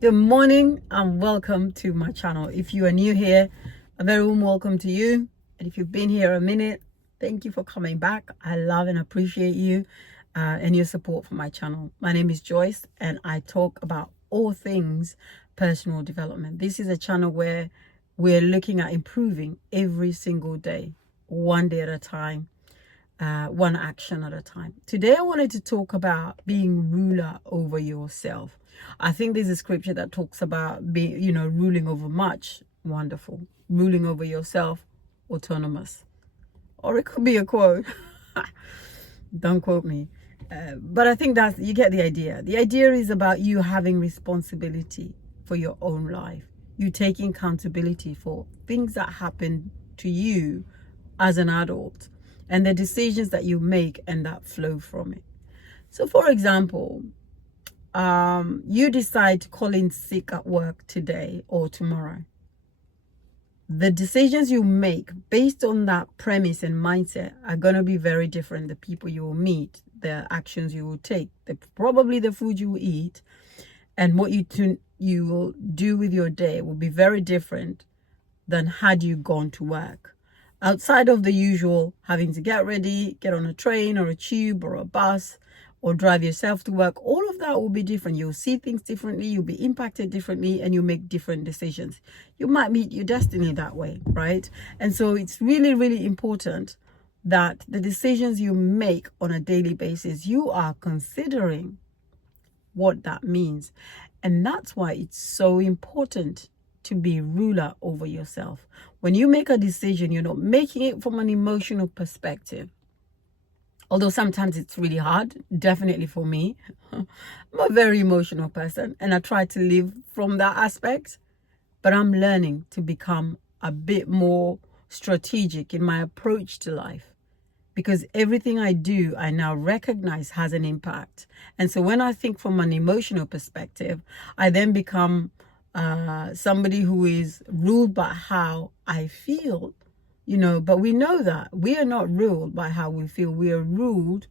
Good morning and welcome to my channel. If you are new here, a very warm welcome to you. And if you've been here a minute, thank you for coming back. I love and appreciate you and your support for my channel. My name is Joyce and I talk about all things personal development. This is a channel where we're looking at improving every single day, one day at a time. One action at a time. Today I wanted to talk about being ruler over yourself. I think there's a scripture that talks about being, ruling over much. Wonderful. Ruling over yourself, autonomous. Or it could be a quote. Don't quote me. But I think that you get the idea. The idea is about you having responsibility for your own life. You taking accountability for things that happen to you as an adult and the decisions that you make and that flow from it. So for example, you decide to call in sick at work today or tomorrow. The decisions you make based on that premise and mindset are going to be very different. The people you will meet, the actions you will take, probably the food you will eat, and what you will do with your day will be very different than had you gone to work. Outside of the usual having to get ready, get on a train or a tube or a bus or drive yourself to work, all of that will be different. You'll see things differently, you'll be impacted differently, and you'll make different decisions. You might meet your destiny that way, right? And so it's really, really important that the decisions you make on a daily basis, you are considering what that means. And that's why it's so important to be ruler over yourself. When you make a decision, you're not making it from an emotional perspective. Although sometimes it's really hard, definitely for me. I'm a very emotional person and I try to live from that aspect, but I'm learning to become a bit more strategic in my approach to life, because everything I do, I now recognize has an impact. And so when I think from an emotional perspective, I then become somebody who is ruled by how I feel, but we know that we are not ruled by how we feel. We are ruled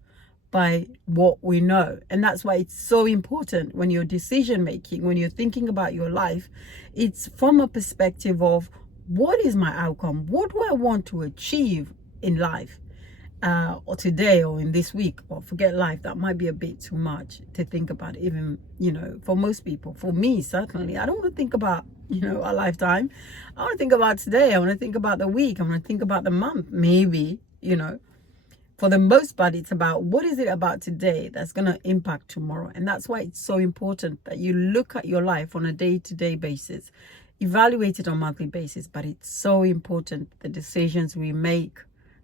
by what we know. And that's why it's so important when you're decision making, when you're thinking about your life, it's from a perspective of what is my outcome? What do I want to achieve in life? Or today or in this week, or forget life, that might be a bit too much to think about, even for most people. For me, certainly, I don't want to think about a lifetime. I want to think about today. I want to think about the week. I want to think about the month, maybe. For the most part, it's about what is it about today that's going to impact tomorrow. And that's why it's so important that you look at your life on a day-to-day basis, evaluate it on a monthly basis. But it's so important, the decisions we make,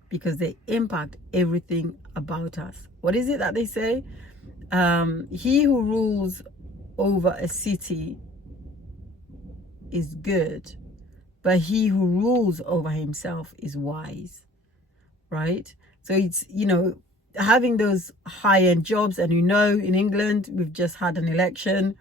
because they impact everything about us. What is it that they say? He who rules over a city is good, but he who rules over himself is wise, right? So it's, having those high-end jobs, and in England, we've just had an election.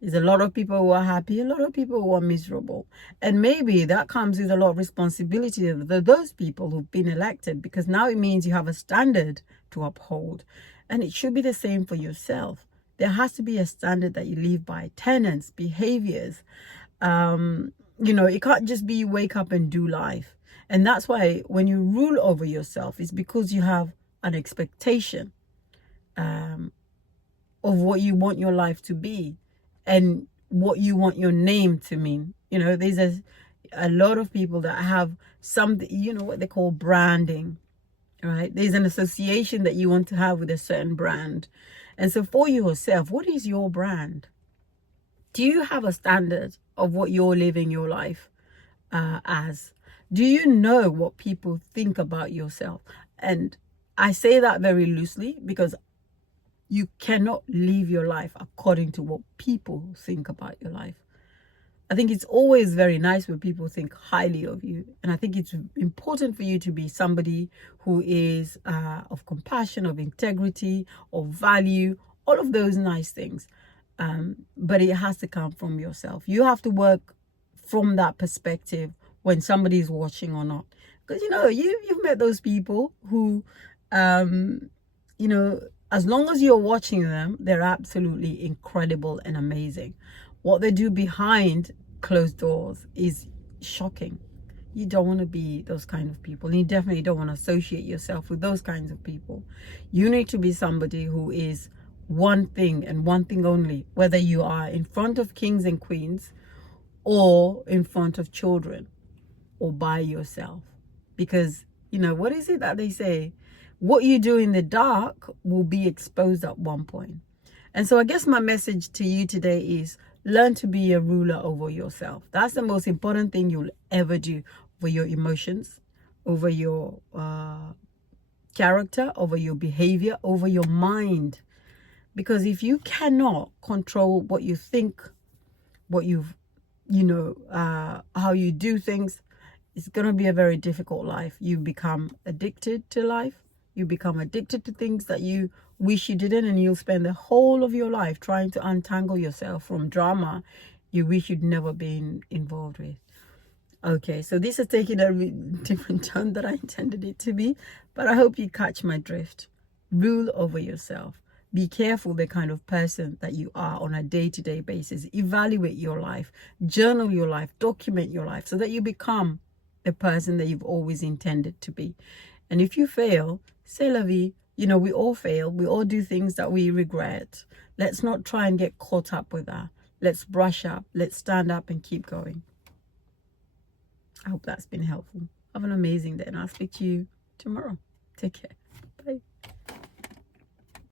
There's a lot of people who are happy, a lot of people who are miserable. And maybe that comes with a lot of responsibility of those people who've been elected, because now it means you have a standard to uphold. And it should be the same for yourself. There has to be a standard that you live by, tenets, behaviors. It can't just be you wake up and do life. And that's why when you rule over yourself, it's because you have an expectation of what you want your life to be and what you want your name to mean. There's a lot of people that have something, what they call branding, right? There's an association that you want to have with a certain brand. And so for yourself, what is your brand? Do you have a standard of what you're living your life as? Do you know what people think about yourself? And I say that very loosely because you cannot live your life according to what people think about your life. I think it's always very nice when people think highly of you. And I think it's important for you to be somebody who is of compassion, of integrity, of value, all of those nice things. But it has to come from yourself. You have to work from that perspective when somebody is watching or not. Because, you've met those people who, as long as you're watching them, they're absolutely incredible and amazing. What they do behind closed doors is shocking. You don't want to be those kind of people. And you definitely don't want to associate yourself with those kinds of people. You need to be somebody who is one thing and one thing only, whether you are in front of kings and queens or in front of children or by yourself. Because, you know, what is it that they say? What you do in the dark will be exposed at one point. And so I guess my message to you today is learn to be a ruler over yourself. That's the most important thing you'll ever do, over your emotions, over your character, over your behavior, over your mind. Because if you cannot control what you think, what how you do things, it's going to be a very difficult life. You become addicted to life. You become addicted to things that you wish you didn't, and you'll spend the whole of your life trying to untangle yourself from drama you wish you'd never been involved with. Okay, so this is taking a different turn than I intended it to be, but I hope you catch my drift. Rule over yourself. Be careful the kind of person that you are on a day-to-day basis. Evaluate your life, journal your life, document your life so that you become the person that you've always intended to be. And if you fail, c'est la vie. You know, we all fail. We all do things that we regret. Let's not try and get caught up with that. Let's brush up. Let's stand up and keep going. I hope that's been helpful. Have an amazing day, and I'll speak to you tomorrow. Take care.